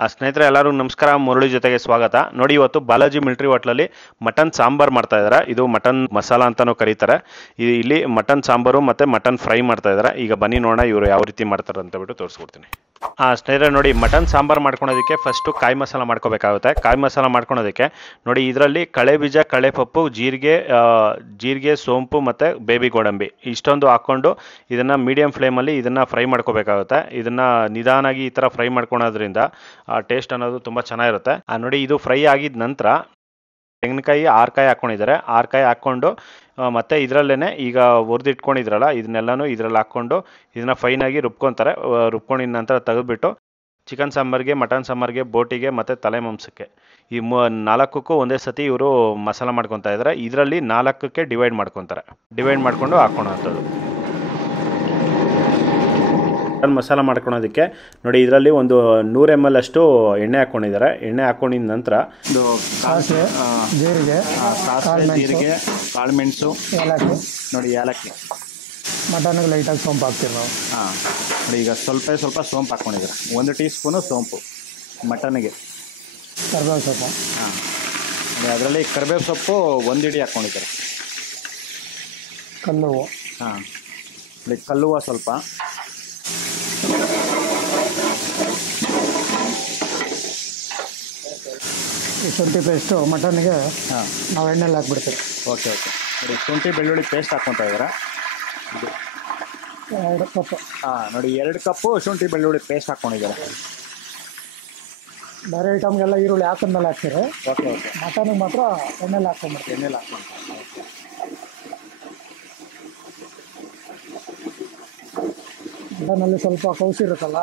ಸ್ನೇಹಿತರೆ ಎಲ್ಲರೂ ನಮಸ್ಕಾರ. ಮುರಳಿ ಜೊತೆಗೆ ಸ್ವಾಗತ. ನೋಡಿ, ಇವತ್ತು ಬಾಲಾಜಿ ಮಿಲಿಟರಿ ಹೋಟ್ಲಲ್ಲಿ ಮಟನ್ ಸಾಂಬಾರ್ ಮಾಡ್ತಾ ಇದ್ದಾರೆ. ಇದು ಮಟನ್ ಮಸಾಲ ಅಂತಾನೂ ಕರೀತಾರೆ. ಇಲ್ಲಿ ಮಟನ್ ಸಾಂಬಾರು ಮತ್ತು ಮಟನ್ ಫ್ರೈ ಮಾಡ್ತಾ ಇದ್ದಾರೆ. ಈಗ ಬನ್ನಿ ನೋಡೋಣ ಇವರು ಯಾವ ರೀತಿ ಮಾಡ್ತಾರೆ ಅಂತ ಬಿಟ್ಟು ತೋರಿಸ್ಕೊಡ್ತೀನಿ. ಸ್ನೇಹಿತರೆ ನೋಡಿ, ಮಟನ್ ಸಾಂಬಾರು ಮಾಡ್ಕೊಳೋದಕ್ಕೆ ಫಸ್ಟು ಕಾಯಿ ಮಸಾಲ ಮಾಡ್ಕೋಬೇಕಾಗುತ್ತೆ. ಕಾಯಿ ಮಸಾಲ ಮಾಡ್ಕೊಳೋದಕ್ಕೆ ನೋಡಿ, ಇದರಲ್ಲಿ ಕಳೆ ಬೀಜ, ಕಳೆ ಪಪ್ಪು, ಜೀರಿಗೆ, ಸೋಂಪು ಮತ್ತು ಬೇಬಿ ಗೋಡಂಬಿ ಇಷ್ಟೊಂದು ಹಾಕ್ಕೊಂಡು ಇದನ್ನು ಮೀಡಿಯಂ ಫ್ಲೇಮಲ್ಲಿ ಇದನ್ನು ಫ್ರೈ ಮಾಡ್ಕೋಬೇಕಾಗುತ್ತೆ. ಇದನ್ನು ನಿಧಾನಾಗಿ ಈ ಥರ ಫ್ರೈ ಮಾಡ್ಕೊಳೋದ್ರಿಂದ ಟೇಸ್ಟ್ ಅನ್ನೋದು ತುಂಬ ಚೆನ್ನಾಗಿರುತ್ತೆ. ನೋಡಿ, ಇದು ಫ್ರೈ ಆಗಿದ ನಂತರ ತೆಂಗಿನಕಾಯಿ 6 ಕಾಯಿ ಹಾಕ್ಕೊಂಡಿದ್ದಾರೆ. 6 ಕಾಯಿ ಹಾಕ್ಕೊಂಡು ಮತ್ತು ಇದರಲ್ಲೇ ಈಗ ಹುರಿದಿಟ್ಕೊಂಡಿದ್ರಲ್ಲ ಇದನ್ನೆಲ್ಲನೂ ಇದರಲ್ಲಿ ಹಾಕ್ಕೊಂಡು ಇದನ್ನು ಫೈನಾಗಿ ರುಬ್ಕೊತಾರೆ. ರುಬ್ಕೊಂಡಿದ ನಂತರ ತೆಗೆದುಬಿಟ್ಟು ಚಿಕನ್ ಸಾಂಬಾರಿಗೆ, ಮಟನ್ ಸಾಂಬಾರಿಗೆ, ಬೋಟಿಗೆ ಮತ್ತು ತಲೆ ಮಾಂಸಕ್ಕೆ ಈ 4ಕ್ಕೂ ಒಂದೇ ಸತಿ ಇವರು ಮಸಾಲ ಮಾಡ್ಕೊತಾ ಇದ್ದಾರೆ. ಇದರಲ್ಲಿ 4ಕ್ಕೆ ಡಿವೈಡ್ ಮಾಡ್ಕೊಂಡು ಹಾಕ್ಕೊಳೋಂಥದ್ದು. ಮಟನ್ ಮಸಾಲ ಮಾಡ್ಕೊಳೋದಕ್ಕೆ ನೋಡಿ, ಇದರಲ್ಲಿ ಒಂದು 100 ml ಅಷ್ಟು ಎಣ್ಣೆ ಹಾಕ್ಕೊಂಡಿದ್ದಾರೆ. ಎಣ್ಣೆ ಹಾಕ್ಕೊಂಡಿದ ನಂತರ ಸಾಸಿವೆ, ಜೀರಿಗೆ, ಕಾಳುಮೆಣಸು, ನೋಡಿ ಏಲಕ್ಕಿ, ಮಟನ್ಗೆ ಲೈಟಾಗಿ ಸೋಂಪು ಹಾಕ್ತೀವಿ ನಾವು. ನೋಡಿ, ಈಗ ಸ್ವಲ್ಪ ಸೋಂಪು ಹಾಕ್ಕೊಂಡಿದ್ದಾರೆ. 1 ಟೀ ಸ್ಪೂನು ಸೋಂಪು ಮಟನ್ಗೆ. ಕರಿಬೇವು ಸೊಪ್ಪು, ನೋಡಿ ಅದರಲ್ಲಿ ಕರಿಬೇವು ಸೊಪ್ಪು 1 ಹಿಡಿ ಹಾಕ್ಕೊಂಡಿದ್ದಾರೆ. ಕಲ್ಲುವು, ನೋಡಿ ಕಲ್ಲುವ ಸ್ವಲ್ಪ, ಈ ಶುಂಠಿ ಪೇಸ್ಟು ಮಟನ್ಗೆ ನಾವು ಎಣ್ಣೆಲ್ಲಿ ಹಾಕ್ಬಿಡ್ತೀವಿ. ಓಕೆ. ನೋಡಿ, ಶುಂಠಿ ಬೆಳ್ಳುಳ್ಳಿ ಪೇಸ್ಟ್ ಹಾಕ್ಕೊತಾ ಇದ್ದಾರೆ. 2 ಕಪ್. ನೋಡಿ 2 ಕಪ್ಪು ಶುಂಠಿ ಬೆಳ್ಳುಳ್ಳಿ ಪೇಸ್ಟ್ ಹಾಕ್ಕೊಂಡಿದ್ದಾರೆ. ಬೇರೆ ಐಟಮ್ಗೆಲ್ಲ ಈರುಳ್ಳಿ ಹಾಕಿದ್ಮೇಲೆ ಹಾಕ್ತೀರಿ. ಓಕೆ. ಮಟನ್ಗೆ ಮಾತ್ರ ಎಣ್ಣೆಲ್ಲಿ ಹಾಕ್ಕೊಂಡ್ಬಿಡ್ತೀವಿ. ಎಣ್ಣೆಲಿ ಹಾಕ್ಕೊಂಡು ಮಟನಲ್ಲಿ ಸ್ವಲ್ಪ ಕೌಸಿರುತ್ತಲ್ಲ,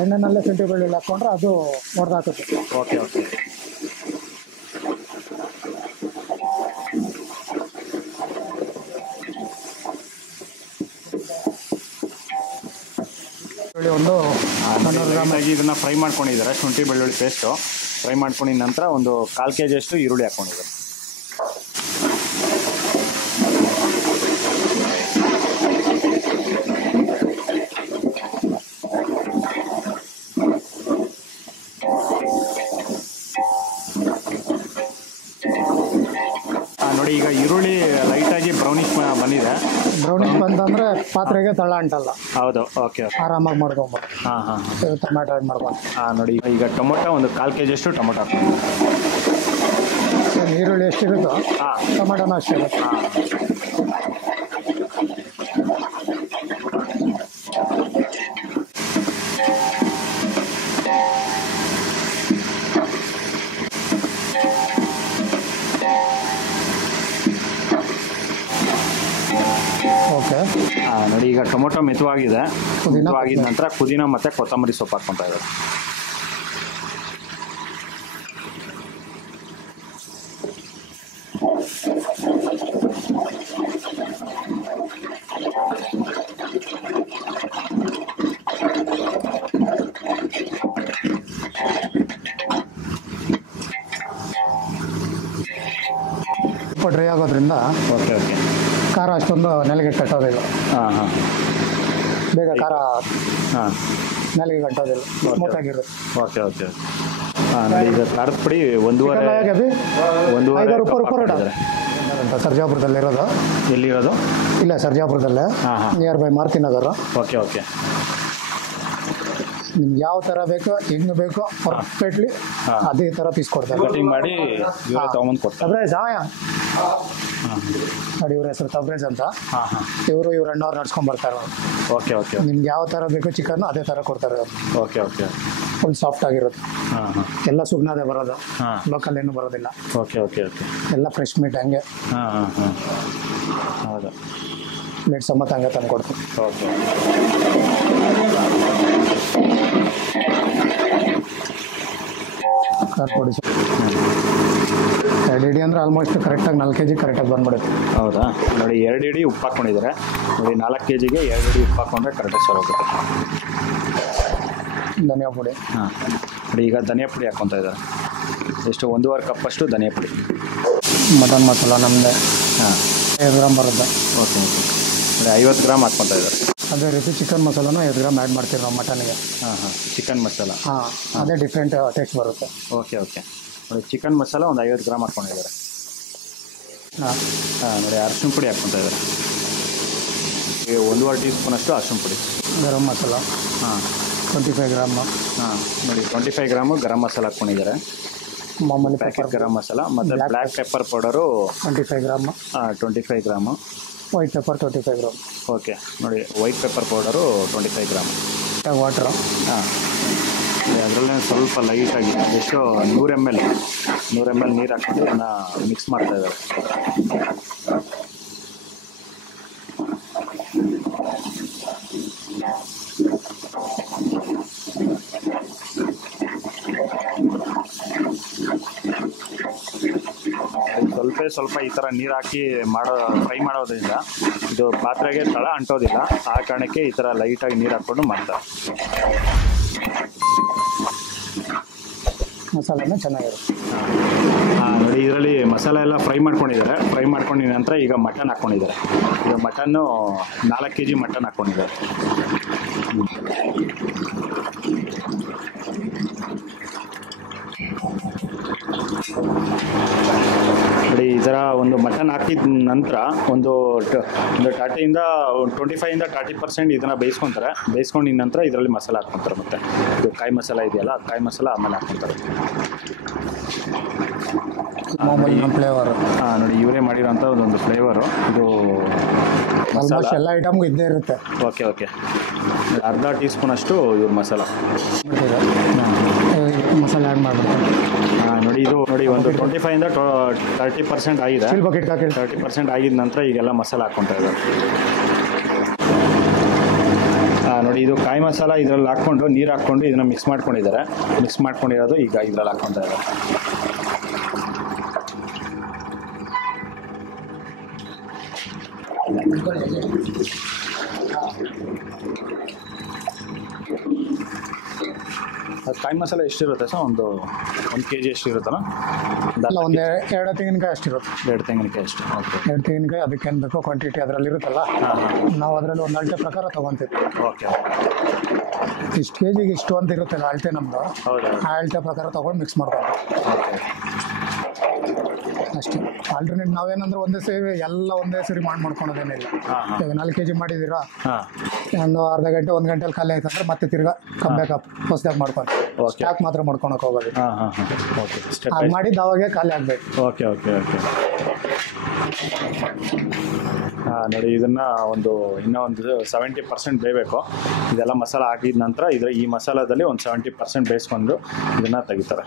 ಎಣ್ಣೆನಲ್ಲೇ ಶುಂಠಿ ಬೆಳ್ಳುಳ್ಳಿ ಹಾಕ್ಕೊಂಡ್ರೆ ಅದು ಹೊಡೆದಾಕುತ್ತೆ. ಓಕೆ. ಒಂದು 100 ಗ್ರಾಮ್ ಇದನ್ನು ಫ್ರೈ ಮಾಡ್ಕೊಂಡಿದ್ದಾರೆ. ಶುಂಠಿ ಬೆಳ್ಳುಳ್ಳಿ ಪೇಸ್ಟು ಫ್ರೈ ಮಾಡ್ಕೊಂಡಿದ ನಂತರ ಒಂದು 1/4 kg ಅಷ್ಟು ಈರುಳ್ಳಿ ಹಾಕ್ಕೊಂಡಿದ್ದಾರೆ. ನೋಡಿ, ಈಗ ಈರುಳ್ಳಿ ಲೈಟಾಗಿ ಬ್ರೌನಿಶ್ ಬಂದಿದೆ. ಬ್ರೌನಿಶ್ ಬಂತಂದ್ರೆ ಪಾತ್ರೆಗೆ ತಳ ಅಂಟಲ್ಲ. ಹೌದು. ಓಕೆ. ಆರಾಮಾಗಿ ಮಾಡ್ಕೊಬೋದು. ಟೊಮ್ಯಾಟೊ ಆ್ಯಡ್ ಮಾಡ್ಕೊಂಡು. ನೋಡಿ, ಈಗ ಟೊಮೊಟೊ ಒಂದು 1/4 kg ಅಷ್ಟು ಟೊಮೊಟೊ ಹಾಕ್ಕೊಂಡು. ಈರುಳ್ಳಿ ಎಷ್ಟಿರುತ್ತೋ ಟೊಮೆಟೊನೂ ಅಷ್ಟಿರುತ್ತೆ. ಓಕೆ. ನೋಡಿ, ಈಗ ಟೊಮೊಟೊ ಮೆತ್ತವಾಗಿದೆ. ಮೆತ್ತವಾಗಿದ ನಂತರ ಪುದೀನ ಮತ್ತು ಕೊತ್ತಂಬರಿ ಸೊಪ್ಪು ಹಾಕ್ಕೊತಾ ಇದ್ದಾರೆ. ಸ್ವಲ್ಪ ಡ್ರೈ ಆಗೋದ್ರಿಂದ ಓಕೆ. ಖಾರ ಅಷ್ಟೊಂದು ನೆಲಗೆ ಕಟ್ಟೋದಿಲ್ಲ. ಬೇಗ ಖಾರ ನೆಲಗೆ ಕಟ್ಟೋದಿಲ್ಲ, ಸ್ಮೂತಾಗಿರುತ್ತೆ. ಓಕೆ. ನೋಡಿ, ಈಗ ಖಾರದ ಪುಡಿ 1.5 ಅಂತ ಸರ್ಜಾಪುರದಲ್ಲಿರೋದು. ಎಲ್ಲಿರೋದು? ಇಲ್ಲ, ಸರ್ಜಾಪುರದಲ್ಲೇ, near by Maruti Nagar. Okay. ನಿಮ್ಗೆ ಯಾವ ಥರ ಬೇಕೋ, ಹೆಂಗೆ ಬೇಕೋ ಪರ್ಫೆಕ್ಟ್ಲಿ ಅದೇ ಥರ ಪೀಸ್ ಕೊಡ್ತಾರೆ. ಕಟಿಂಗ್ ಮಾಡಿ ತೊಗೊಂಬಂದು ಕೊಡ್ತಾರೆ. ತಬ್ರೇಜ್ ನೋಡಿ, ಇವ್ರ ಹೆಸರು ತಬ್ರೇಜ್ ಅಂತ. ಇವ್ರ ಅಣ್ಣವ್ರು ನಡ್ಸ್ಕೊಂಡ್ ಬರ್ತಾರೆ. ಓಕೆ. ನಿಮ್ಗೆ ಯಾವ ಥರ ಬೇಕೋ ಚಿಕನ್ ಅದೇ ಥರ ಕೊಡ್ತಾರೆ. ಓಕೆ. ಫುಲ್ ಸಾಫ್ಟ್ ಆಗಿರುತ್ತೆ. ಎಲ್ಲ ಸುಗ್ನದೇ ಬರೋದು, ಲೋಕಲ್ ಏನು ಬರೋದಿಲ್ಲ. ಓಕೆ. ಎಲ್ಲ ಫ್ರೆಶ್ ಮೀಟ್ ಹಂಗೆ. ಹೌದು. ಪ್ಲೇಟ್ ಸಮೇತ ಹಂಗೆ ತಂದು ಕೊಡ್ತೀವಿ. ಓಕೆ. ಖಾರ ಪುಡಿ 2 ಹಿಡಿ ಅಂದರೆ ಆಲ್ಮೋಸ್ಟ್ ಕರೆಕ್ಟಾಗಿ 4 kg ಕರೆಕ್ಟಾಗಿ ಬಂದ್ಬಿಡುತ್ತೆ. ಹೌದಾ? ನೋಡಿ, 2 ಹಿಡಿ ಉಪ್ಪು ಹಾಕ್ಕೊಂಡಿದ್ದಾರೆ. ನೋಡಿ, 4 kgಗೆ 2 ಹಿಡಿ ಉಪ್ಪು ಹಾಕ್ಕೊಂಡ್ರೆ ಕರೆಕ್ಟಾಗಿ ಸರ್ ಹೋಗುತ್ತೆ. ಧನಿಯಾ ಪುಡಿ. ನೋಡಿ, ಈಗ ಧನಿಯಾ ಪುಡಿ ಹಾಕ್ಕೊತಾ ಇದ್ದಾರೆ. ಎಷ್ಟು? 1.5 ಕಪ್ ಅಷ್ಟು ಧನಿಯಾ ಪುಡಿ. ಮಟನ್ ಮಸಾಲ ನಮ್ಮದೇ 5 ಗ್ರಾಮ್ ಬರುತ್ತೆ. ಓಕೆ. 50 ಗ್ರಾಮ್ ಹಾಕ್ಕೊತಾ ಇದ್ದಾರೆ. ಅದೇ ರೀತಿ ಚಿಕನ್ ಮಸಾಲಾನ 5 ಗ್ರಾಮ್ ಆ್ಯಡ್ ಮಾಡ್ತೀವಿ ನಾವು ಮಟನ್ಗೆ. ಹಾಂ ಹಾಂ, ಚಿಕನ್ ಮಸಾಲ. ಹಾಂ, ಅದೇ ಡಿಫ್ರೆಂಟ್ ಟೇಸ್ಟ್ ಬರುತ್ತೆ. Okay okay. ನೋಡಿ ಚಿಕನ್ ಮಸಾಲ ಒಂದು 50 ಗ್ರಾಮ್ ಹಾಕ್ಕೊಂಡಿದ್ದಾರೆ. ಹಾಂ ಹಾಂ, ನೋಡಿ ಅರಿಶಿನ ಪುಡಿ ಹಾಕ್ಕೊತಾ ಇದ್ದಾರೆ. 1.5 ಟೀ ಸ್ಪೂನಷ್ಟು ಅರಿಶಿನ ಪುಡಿ. ಗರಂ ಮಸಾಲ ಹಾಂ 25 ಗ್ರಾಮ್. ಹಾಂ, ನೋಡಿ 25 ಗ್ರಾಮು ಗರಂ ಮಸಾಲ ಹಾಕ್ಕೊಂಡಿದ್ದಾರೆ. ಮಾಮೂಲಿ ಪ್ಯಾಕೆಟ್ ಗರಂ ಮಸಾಲ ಮತ್ತು black pepper powder 25 gram. 25 gram. White pepper 25 gram. Okay, ನೋಡಿ white pepper powder 25 gram. Water. ಹಾಂ, ಅದರಲ್ಲೇ ಸ್ವಲ್ಪ ಲೈಟಾಗಿ ಎಷ್ಟು 100 ml ನೀರು ಹಾಕ್ಕೊಂಡು ಅದನ್ನು ಮಿಕ್ಸ್ ಮಾಡ್ತಾ ಇದ್ದಾರೆ. ಸ್ವಲ್ಪ ಈ ಥರ ನೀರು ಹಾಕಿ ಫ್ರೈ ಮಾಡೋದ್ರಿಂದ ಇದು ಪಾತ್ರೆಗೆ ತಳ ಅಂಟೋದಿಲ್ಲ. ಆ ಕಾರಣಕ್ಕೆ ಈ ಥರ ಲೈಟಾಗಿ ನೀರು ಹಾಕ್ಕೊಂಡು ಮಾಡ್ತಾರೆ. ಮಸಾಲೆನೂ ಚೆನ್ನಾಗಿರುತ್ತೆ. ನೋಡಿ ಇದರಲ್ಲಿ ಮಸಾಲೆ ಎಲ್ಲ ಫ್ರೈ ಮಾಡ್ಕೊಂಡಿದ್ದಾರೆ. ಫ್ರೈ ಮಾಡ್ಕೊಂಡಿದ ನಂತರ ಈಗ ಮಟನ್ ಹಾಕ್ಕೊಂಡಿದ್ದಾರೆ. ಈಗ ಮಟನ್ನು 4 kg ಮಟನ್ ಹಾಕ್ಕೊಂಡಿದ್ದಾರೆ. ನೋಡಿ ಈ ಥರ ಒಂದು ಮಟನ್ ಹಾಕಿದ ನಂತರ ಒಂದು 25-30% ಇದನ್ನು ಬೇಯಿಸ್ಕೊತಾರೆ. ಬೇಯಿಸ್ಕೊಂಡಿದ ನಂತರ ಇದರಲ್ಲಿ ಮಸಾಲೆ ಹಾಕ್ಕೊತಾರೆ. ಮತ್ತು ಇದು ಕಾಯಿ ಮಸಾಲ ಇದೆಯಲ್ಲ, ಕಾಯಿ ಮಸಾಲ ಆಮೇಲೆ ಹಾಕ್ಕೊತಾರೆ. ಫ್ಲೇವರ್. ಹಾಂ, ನೋಡಿ ಇವರೇ ಮಾಡಿರೋಂಥ ಒಂದು ಫ್ಲೇವರು ಇದು. ಆಲ್ಮೋಸ್ಟ್ ಎಲ್ಲ ಐಟಮ್ಗೂ ಇದ್ದೇ ಇರುತ್ತೆ. Okay okay. 1/2 ಟೀ ಸ್ಪೂನಷ್ಟು ಇವ್ರ ಮಸಾಲ ಮಸಾಲೆ ಆ್ಯಡ್ ಮಾಡ್ಬಿಡ್ತಾರೆ. ಹಾಂ, ನೋಡಿ ಇದು ನೋಡಿ ಒಂದು 25-30% ಆಗಿದೆ. 30% ಆಗಿದ ನಂತರ ಈಗೆಲ್ಲ ಮಸಾಲ ಹಾಕ್ಕೊತಾ ಇದ್ದಾರೆ. ನೋಡಿ ಇದು ಕಾಯಿ ಮಸಾಲ ಇದರಲ್ಲಿ ಹಾಕ್ಕೊಂಡು ನೀರು ಹಾಕ್ಕೊಂಡು ಇದನ್ನು ಮಿಕ್ಸ್ ಮಾಡ್ಕೊಂಡಿದ್ದಾರೆ. ಮಿಕ್ಸ್ ಮಾಡ್ಕೊಂಡಿರೋದು ಈಗ ಇದರಲ್ಲಿ ಹಾಕ್ಕೊತಾ ಇದ್ದಾರೆ. ಕಾಯಿ ಮಸಾಲ ಎಷ್ಟಿರುತ್ತೆ ಸರ್? ಒಂದು 1 kg ಎಷ್ಟಿರುತ್ತಲ್ಲ? ಒಂದು 2 ತೆಂಗಿನಕಾಯಿ ಅಷ್ಟಿರುತ್ತೆ. 2 ತೆಂಗಿನಕಾಯಿ ಅಷ್ಟು. ಓಕೆ, 2 ತೆಂಗಿನಕಾಯಿ ಅದಕ್ಕೇನು ಬೇಕೋ ಕ್ವಾಂಟಿಟಿ ಅದರಲ್ಲಿ ಇರುತ್ತಲ್ಲ, ನಾವು ಅದರಲ್ಲಿ ಒಂದು ಅಳತೆ ಪ್ರಕಾರ ತೊಗೊತೀವಿ. ಓಕೆ, ಇಷ್ಟು ಕೆಜಿಗೆ ಇಷ್ಟು ಅಂತ ಇರುತ್ತಲ್ಲ ಅಳತೆ ನಮ್ಮದು. ಆ ಅಳತೆ ಪ್ರಕಾರ ತೊಗೊಂಡು ಮಿಕ್ಸ್ ಮಾಡ್ಕೊಂಡು ಅಷ್ಟೇ. ಆಲ್ಟರ್ನೇಟ್ ನಾವೇನಂದ್ರೆ ಒಂದೇ ಸರಿ ಮಾಡ್ಕೊಳೋದೇನಿಲ್ಲ. ಈಗ 4 kg ಮಾಡಿದ್ದೀರಾ, ಒಂದು ಅರ್ಧ ಗಂಟೆ 1 ಗಂಟೆಲಿ ಖಾಲಿ ಆಯ್ತು ಅಂದ್ರೆ ಮತ್ತೆ ತಿರ್ಗಾ ಕಮ್ಬೇಕು ಹೊಸದಾಗಿ ಮಾಡ್ಕೊಂಡು ಸ್ಟಾಕ್ ಮಾತ್ರ ಮಾಡ್ಕೊಳಕ್ಕೆ ಹೋಗೋದು. ಹಾಗೆ ಮಾಡಿದ್ದು ಅವಾಗೆ ಖಾಲಿ ಆಗಬೇಕು. Okay okay okay. ನೋಡಿ ಇದನ್ನು ಇನ್ನೂ ಒಂದು 70% ಬೇಯಬೇಕು. ಇದೆಲ್ಲ ಮಸಾಲ ಹಾಕಿದ ನಂತರ ಈ ಮಸಾಲದಲ್ಲಿ ಒಂದು 70% ಬೇಯಿಸ್ಕೊಂಡು ಇದನ್ನು ತೆಗಿತಾರೆ.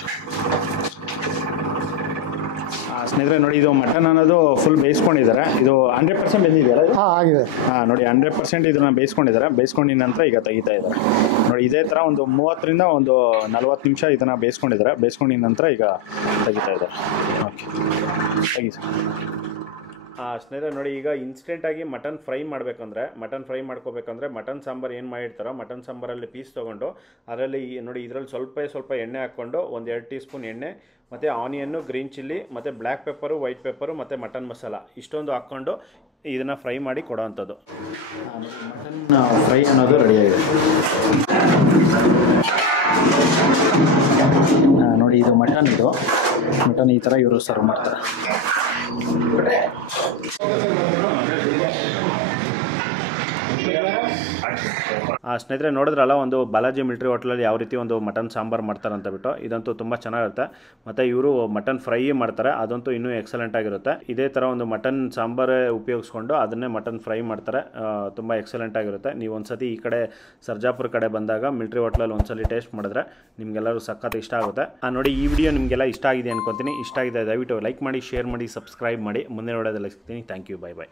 ಸ್ನೇಹಿತರೆ ನೋಡಿ ಇದು ಮಟನ್ ಅನ್ನೋದು ಫುಲ್ ಬೇಯಿಸ್ಕೊಂಡಿದ್ದಾರೆ. ಇದು 100% ಬೆಂದಿದೆಯಲ್ಲ? ಆಗಿದೆ. ನೋಡಿ 100% ಇದನ್ನು ಬೇಯಿಸ್ಕೊಂಡಿದ್ದಾರೆ. ಬೇಯಿಸ್ಕೊಂಡಿದ ನಂತರ ಈಗ ತೆಗಿತಾ ಇದ್ದಾರೆ. ನೋಡಿ ಇದೇ ಥರ ಒಂದು 30-40 ನಿಮಿಷ ಇದನ್ನು ಬೇಯಿಸ್ಕೊಂಡಿದ್ದಾರೆ. ಬೇಯಿಸ್ಕೊಂಡಿದ ನಂತರ ಈಗ ತೆಗಿತಾ ಇದ್ದಾರೆ. ಓಕೆ, ತೆಗಿ ಸರ್. ಸ್ನೇಹಿತರೆ ನೋಡಿ ಈಗ ಇನ್ಸ್ಟೆಂಟಾಗಿ ಮಟನ್ ಫ್ರೈ ಮಾಡ್ಕೋಬೇಕಂದ್ರೆ ಮಟನ್ ಸಾಂಬಾರು ಏನು ಮಾಡಿರ್ತಾರೋ ಮಟನ್ ಸಾಂಬಾರಲ್ಲಿ ಪೀಸ್ ತೊಗೊಂಡು ಅದರಲ್ಲಿ ನೋಡಿ ಇದರಲ್ಲಿ ಸ್ವಲ್ಪ ಎಣ್ಣೆ ಹಾಕ್ಕೊಂಡು ಒಂದು 2 ಟೀ ಸ್ಪೂನ್ ಎಣ್ಣೆ ಮತ್ತು ಆನಿಯನ್ನು, ಗ್ರೀನ್ ಚಿಲ್ಲಿ ಮತ್ತು ಬ್ಲ್ಯಾಕ್ ಪೆಪ್ಪರು, ವೈಟ್ ಪೆಪ್ಪರು ಮತ್ತು ಮಟನ್ ಮಸಾಲ ಇಷ್ಟೊಂದು ಹಾಕ್ಕೊಂಡು ಇದನ್ನು ಫ್ರೈ ಮಾಡಿ ಕೊಡೋ ಅಂಥದ್ದು. ಮಟನ್ ಫ್ರೈ ಅನ್ನೋದು ರೆಡಿಯಾಗಿದೆ. ನೋಡಿ ಇದು ಮಟನ್ ಈ ಥರ ಇವರು ಸರ್ವ್ ಮಾಡ್ತಾರೆ. ಸ್ನೇಹಿತರೆ ನೋಡಿದ್ರಲ್ಲ ಒಂದು ಬಾಲಾಜಿ ಮಿಲಿಟರಿ ಹೋಟ್ಲಲ್ಲಿ ಯಾವ ರೀತಿ ಒಂದು ಮಟನ್ ಸಾಂಬಾರು ಮಾಡ್ತಾರೆ ಅಂತ ಬಿಟ್ಟು. ಇದಂತೂ ತುಂಬ ಚೆನ್ನಾಗಿರುತ್ತೆ. ಮತ್ತು ಇವರು ಮಟನ್ ಫ್ರೈ ಮಾಡ್ತಾರೆ, ಅದಂತೂ ಇನ್ನೂ ಎಕ್ಸಲೆಂಟ್ ಆಗಿರುತ್ತೆ. ಇದೇ ಥರ ಒಂದು ಮಟನ್ ಸಾಂಬಾರೇ ಉಪಯೋಗಿಸ್ಕೊಂಡು ಅದನ್ನೇ ಮಟನ್ ಫ್ರೈ ಮಾಡ್ತಾರೆ, ತುಂಬ ಎಕ್ಸಲೆಂಟ್ ಆಗಿರುತ್ತೆ. ನೀವು ಒಂದ್ಸತಿ ಈ ಕಡೆ ಸರ್ಜಾಪುರ ಕಡೆ ಬಂದಾಗ ಮಿಲಿಟರಿ ಹೋಟ್ಲಲ್ಲಿ ಒಂದ್ಸಲಿ ಟೇಸ್ಟ್ ಮಾಡಿದ್ರೆ ನಿಮಗೆಲ್ಲರೂ ಸಖತ್ ಇಷ್ಟ ಆಗುತ್ತೆ. ನೋಡಿ ಈ ವಿಡಿಯೋ ನಿಮಗೆಲ್ಲ ಇಷ್ಟ ಆಗಿದೆ ಅನ್ಕೊತೀನಿ. ಇಷ್ಟ ಆಗಿದೆ ದಯವಿಟ್ಟು ಲೈಕ್ ಮಾಡಿ, ಶೇರ್ ಮಾಡಿ, ಸಬ್ಸ್ಕ್ರೈಬ್ ಮಾಡಿ. ಮುಂದೆ ನೋಡೋದೆಲ್ಲ ಸಿಗ್ತೀನಿ. Thank you, bye by.